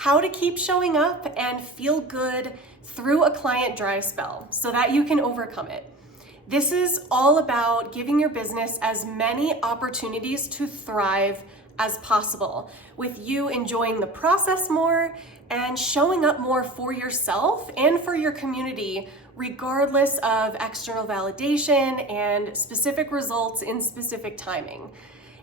how to keep showing up and feel good through a client dry spell so that you can overcome it. This is all about giving your business as many opportunities to thrive as possible, with you enjoying the process more and showing up more for yourself and for your community, regardless of external validation and specific results in specific timing.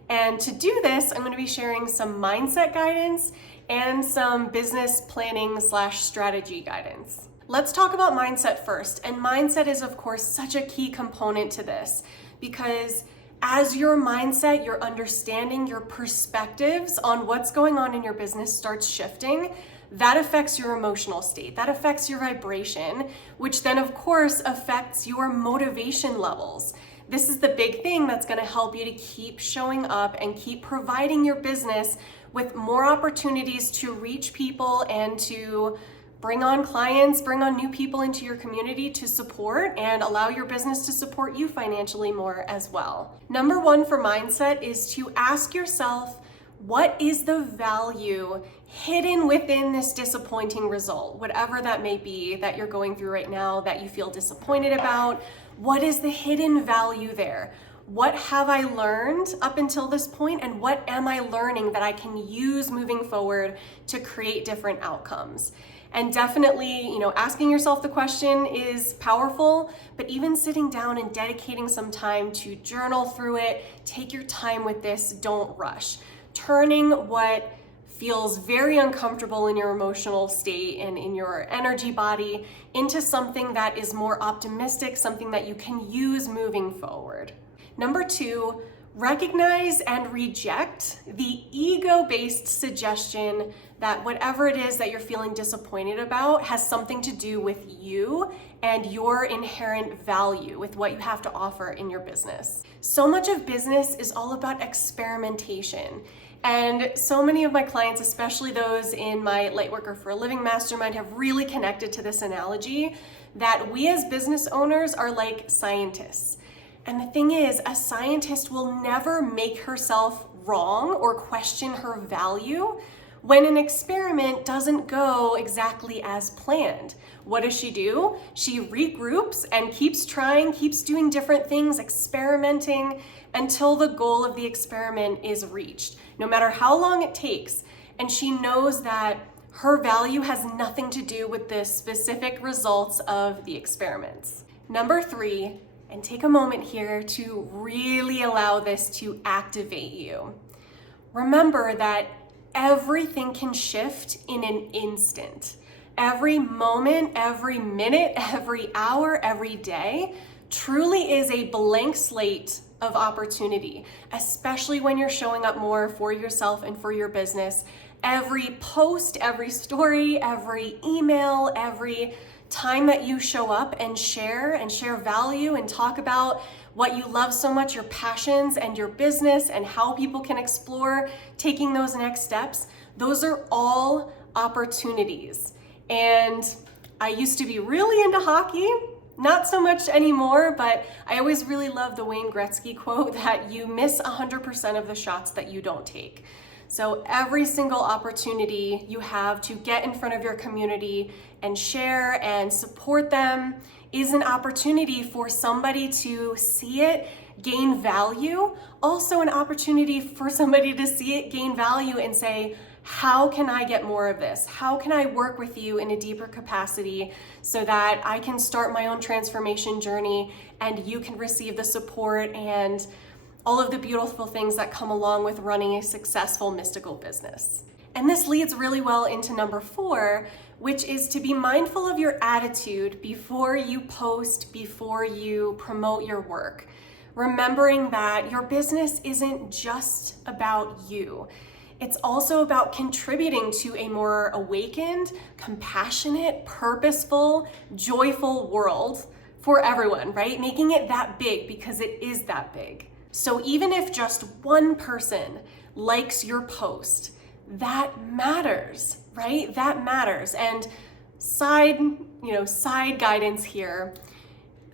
And to do this, I'm going to be sharing some mindset guidance and some business planning / strategy guidance. Let's talk about mindset first. And mindset is, of course, such a key component to this, because as your mindset, your understanding, your perspectives on what's going on in your business starts shifting, that affects your emotional state, that affects your vibration, which then of course affects your motivation levels. This is the big thing that's going to help you to keep showing up and keep providing your business with more opportunities to reach people and to bring on clients, bring on new people into your community to support and allow your business to support you financially more as well. Number one for mindset is to ask yourself, what is the value hidden within this disappointing result? Whatever that may be that you're going through right now that you feel disappointed about, what is the hidden value there? What have I learned up until this point, and what am I learning that I can use moving forward to create different outcomes? And definitely, asking yourself the question is powerful, but even sitting down and dedicating some time to journal through it, take your time with this, don't rush. Turning what feels very uncomfortable in your emotional state and in your energy body into something that is more optimistic, something that you can use moving forward. Number two, recognize and reject the ego-based suggestion that whatever it is that you're feeling disappointed about has something to do with you and your inherent value, with what you have to offer in your business. So much of business is all about experimentation. And so many of my clients, especially those in my Lightworker for a Living mastermind, have really connected to this analogy that we as business owners are like scientists. And the thing is, a scientist will never make herself wrong or question her value when an experiment doesn't go exactly as planned. What does she do? She regroups and keeps trying, keeps doing different things, experimenting until the goal of the experiment is reached, no matter how long it takes. And she knows that her value has nothing to do with the specific results of the experiments. Number three, and take a moment here to really allow this to activate you. Remember that everything can shift in an instant. Every moment, every minute, every hour, every day truly is a blank slate of opportunity, especially when you're showing up more for yourself and for your business. Every post, every story, every email, every time that you show up and share value and talk about what you love so much, your passions and your business, and how people can explore taking those next steps, those are all opportunities. And I used to be really into hockey, not so much anymore, but I always really loved the Wayne Gretzky quote that you miss 100% of the shots that you don't take. So every single opportunity you have to get in front of your community and share and support them is an opportunity for somebody to see it, gain value. Also an opportunity for somebody to see it, gain value, and say, how can I get more of this? How can I work with you in a deeper capacity so that I can start my own transformation journey and you can receive the support and all of the beautiful things that come along with running a successful mystical business. And this leads really well into number four, which is to be mindful of your attitude before you post, before you promote your work. Remembering that your business isn't just about you. It's also about contributing to a more awakened, compassionate, purposeful, joyful world for everyone, right? Making it that big because it is that big. So even if just one person likes your post, that matters, right? That matters. And side guidance here.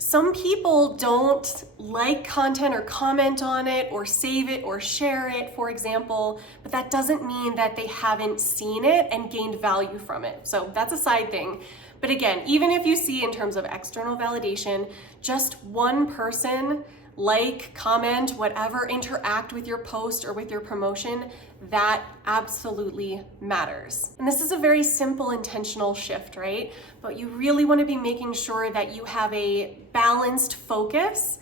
Some people don't like content or comment on it or save it or share it, for example, but that doesn't mean that they haven't seen it and gained value from it. So that's a side thing. But again, even if you see in terms of external validation, just one person like, comment, whatever, interact with your post or with your promotion, that absolutely matters. And this is a very simple intentional shift, right? But you really want to be making sure that you have a balanced focus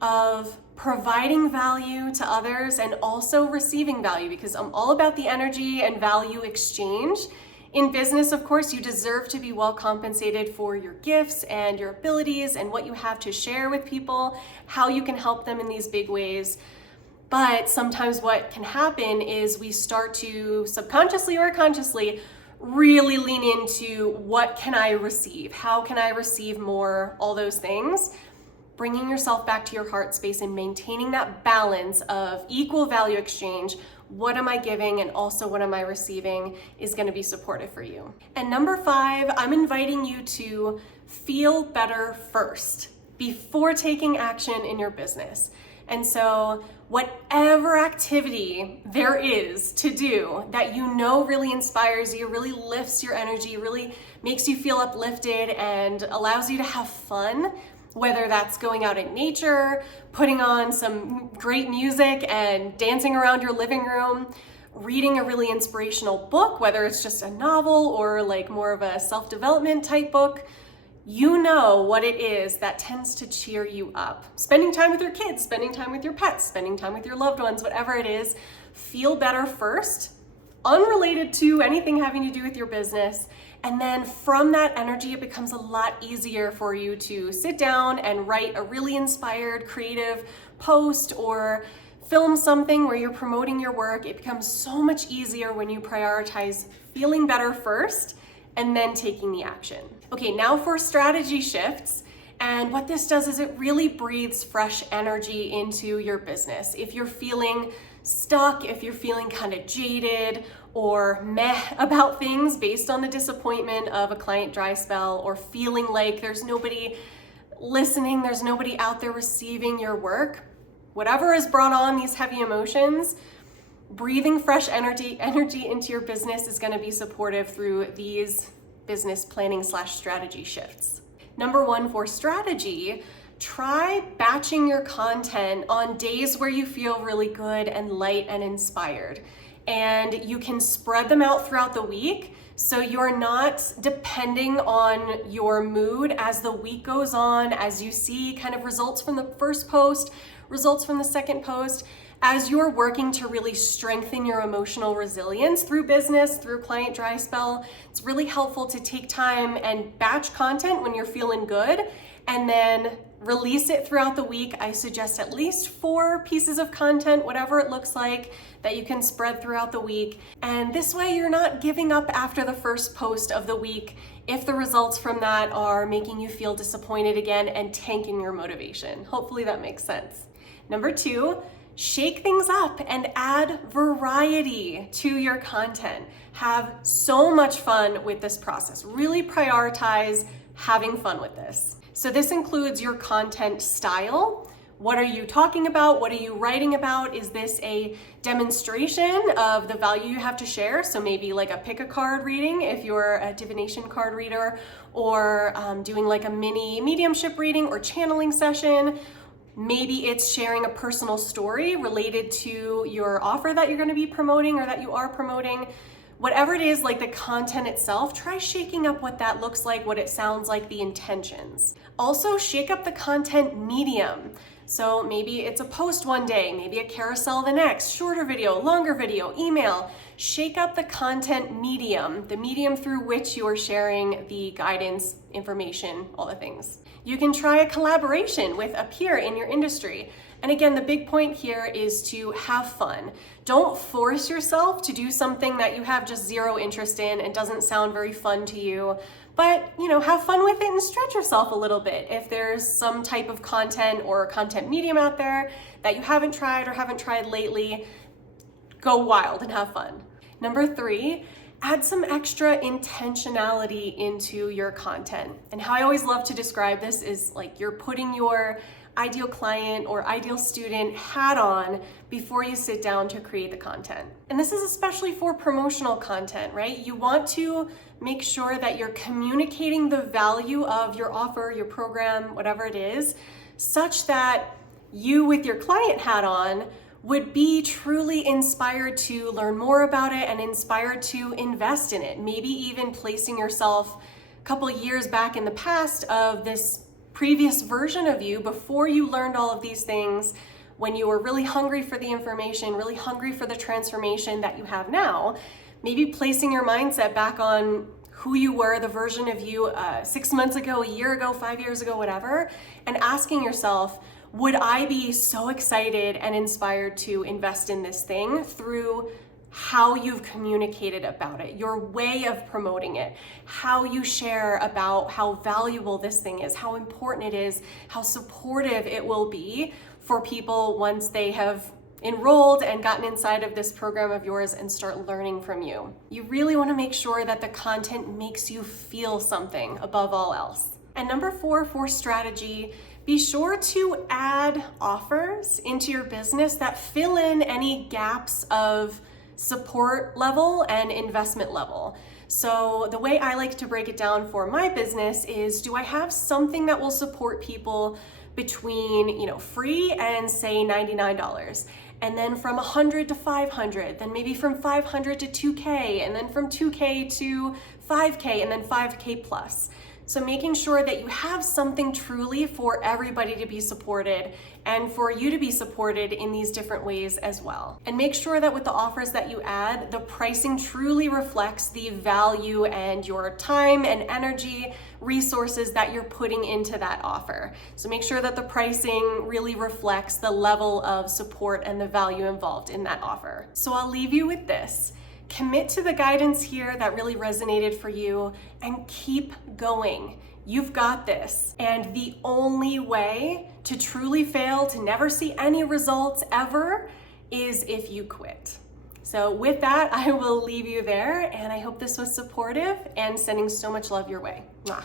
of providing value to others and also receiving value, because I'm all about the energy and value exchange. In business, of course, you deserve to be well compensated for your gifts and your abilities and what you have to share with people, how you can help them in these big ways. But sometimes what can happen is we start to subconsciously or consciously really lean into what can I receive? How can I receive more? All those things. Bringing yourself back to your heart space and maintaining that balance of equal value exchange. What am I giving and also what am I receiving is going to be supportive for you. And number 5, I'm inviting you to feel better first before taking action in your business. And so whatever activity there is to do that you know really inspires you, really lifts your energy, really makes you feel uplifted and allows you to have fun, whether that's going out in nature, putting on some great music and dancing around your living room, reading a really inspirational book, whether it's just a novel or like more of a self-development type book, you know what it is that tends to cheer you up. Spending time with your kids, spending time with your pets, spending time with your loved ones, whatever it is, feel better first, unrelated to anything having to do with your business. And then from that energy, it becomes a lot easier for you to sit down and write a really inspired, creative post or film something where you're promoting your work. It becomes so much easier when you prioritize feeling better first and then taking the action. Okay, now for strategy shifts. And what this does is it really breathes fresh energy into your business. If you're feeling stuck, if you're feeling kind of jaded or meh about things based on the disappointment of a client dry spell, or feeling like there's nobody listening, there's nobody out there receiving your work, whatever has brought on these heavy emotions, breathing fresh energy into your business is going to be supportive through these business planning / strategy shifts. Number 1 for strategy, try batching your content on days where you feel really good and light and inspired. And you can spread them out throughout the week so you're not depending on your mood as the week goes on, as you see kind of results from the first post, results from the second post, as you're working to really strengthen your emotional resilience through business, through client dry spell. It's really helpful to take time and batch content when you're feeling good and then release it throughout the week. I suggest at least 4 pieces of content, whatever it looks like, that you can spread throughout the week. And this way you're not giving up after the first post of the week if the results from that are making you feel disappointed again and tanking your motivation. Hopefully that makes sense. Number 2, shake things up and add variety to your content. Have so much fun with this process. Really prioritize having fun with this. So this includes your content style. What are you talking about? What are you writing about? Is this a demonstration of the value you have to share? So maybe like a pick a card reading if you're a divination card reader, or doing like a mini mediumship reading or channeling session. Maybe it's sharing a personal story related to your offer that you're going to be promoting or that you are promoting. Whatever it is, like the content itself, try shaking up what that looks like, what it sounds like, the intentions. Also, shake up the content medium. So maybe it's a post one day, maybe a carousel the next, shorter video, longer video, email. Shake up the content medium, the medium through which you are sharing the guidance, information, all the things. You can try a collaboration with a peer in your industry. And again, the big point here is to have fun. Don't force yourself to do something that you have just zero interest in and doesn't sound very fun to you. But, have fun with it and stretch yourself a little bit. If there's some type of content or content medium out there that you haven't tried or haven't tried lately, go wild and have fun. Number 3, add some extra intentionality into your content. And how I always love to describe this is like you're putting your ideal client or ideal student hat on before you sit down to create the content. And this is especially for promotional content, right? You want to make sure that you're communicating the value of your offer, your program, whatever it is, such that you with your client hat on would be truly inspired to learn more about it and inspired to invest in it. Maybe even placing yourself a couple years back in the past of this previous version of you before you learned all of these things, when you were really hungry for the information, really hungry for the transformation that you have now. Maybe placing your mindset back on who you were, the version of you 6 months ago, a year ago, 5 years ago, whatever, and asking yourself, would I be so excited and inspired to invest in this thing through how you've communicated about it, your way of promoting it, how you share about how valuable this thing is, how important it is, how supportive it will be for people once they have enrolled and gotten inside of this program of yours and start learning from you. You really want to make sure that the content makes you feel something above all else. And number 4 for strategy, be sure to add offers into your business that fill in any gaps of support level and investment level. So the way I like to break it down for my business is, do I have something that will support people between, free and say $99? And then from 100 to 500, then maybe from 500 to 2K, and then from 2K to 5K, and then 5K plus. So making sure that you have something truly for everybody to be supported and for you to be supported in these different ways as well. And make sure that with the offers that you add, the pricing truly reflects the value and your time and energy, resources that you're putting into that offer. So make sure that the pricing really reflects the level of support and the value involved in that offer. So I'll leave you with this. Commit to the guidance here that really resonated for you and keep going. You've got this. And the only way to truly fail, to never see any results ever, is if you quit. So with that, I will leave you there, and I hope this was supportive and sending so much love your way. Mwah.